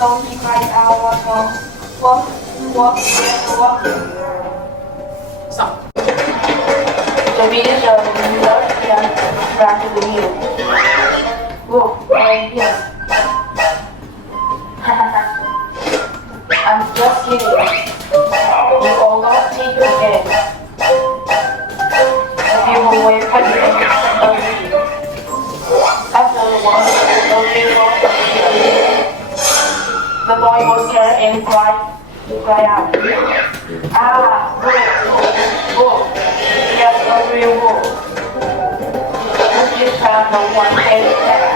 So he cried out once more, what, what? Stop. The villager looked and ran to the hill. Whoa, I'm here. I'm just kidding. You almost hit me again. The people were pregnant and angry. After the war, the boy was scared and cried out. Ah, wolf. Yes, a real wolf. Would you tell no one else that?